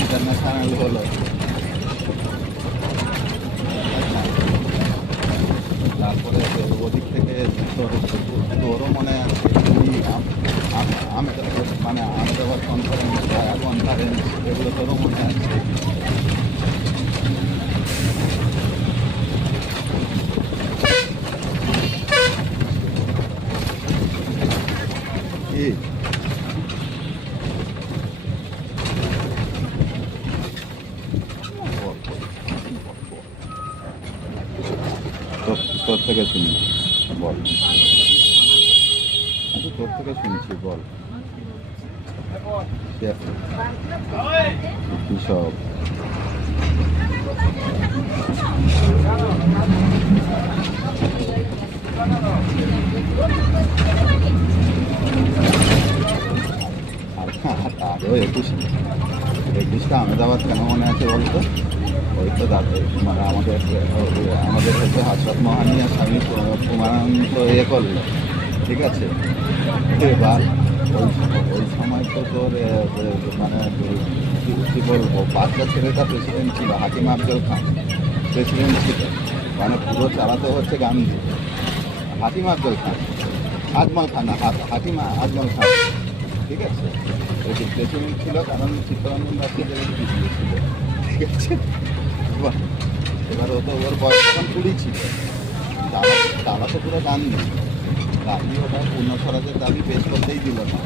International হলো, তারপরে ওদিক থেকে তোরও মনে আছে মানে আহমেদাবাদ কনফারেন্স, কনফারেন্স, এগুলো তোরও মনে আছে। কি তোর থেকে শুনি, বল। তোর থেকে শুনছি, বল কি সব। আরও একুশটা আহমেদাবাদ কেন মনে আছে বলতো? ওই তো মানে আমাদের হচ্ছে হাসরত মহানি আর স্বামী প্রমাণান্ত করলো, ঠিক আছে। এবার ওই সময় তো তোর মানে কী বলবো, বাচ্চা ছেলেটা প্রেসিডেন্ট ছিল, হাকিম আফজল খান প্রেসিডেন্ট ছিল, মানে পুরো চালাতে হচ্ছে গান্ধী। হাকিম আফজল খান, আজমল খান, হাকিম আজমল খান, ঠিক আছে। ওই প্রেসিডেন্ট ছিল কারণ চিত্তরঞ্জন দাসকে দিয়েছিল, ঠিক আছে। এবার ও তো ওর বয়স তখন 20 ছিল, তারা তো পুরো গান্ধী ওটা পূর্ণ স্বরাজের দাবি পেশ করতেই দিল না।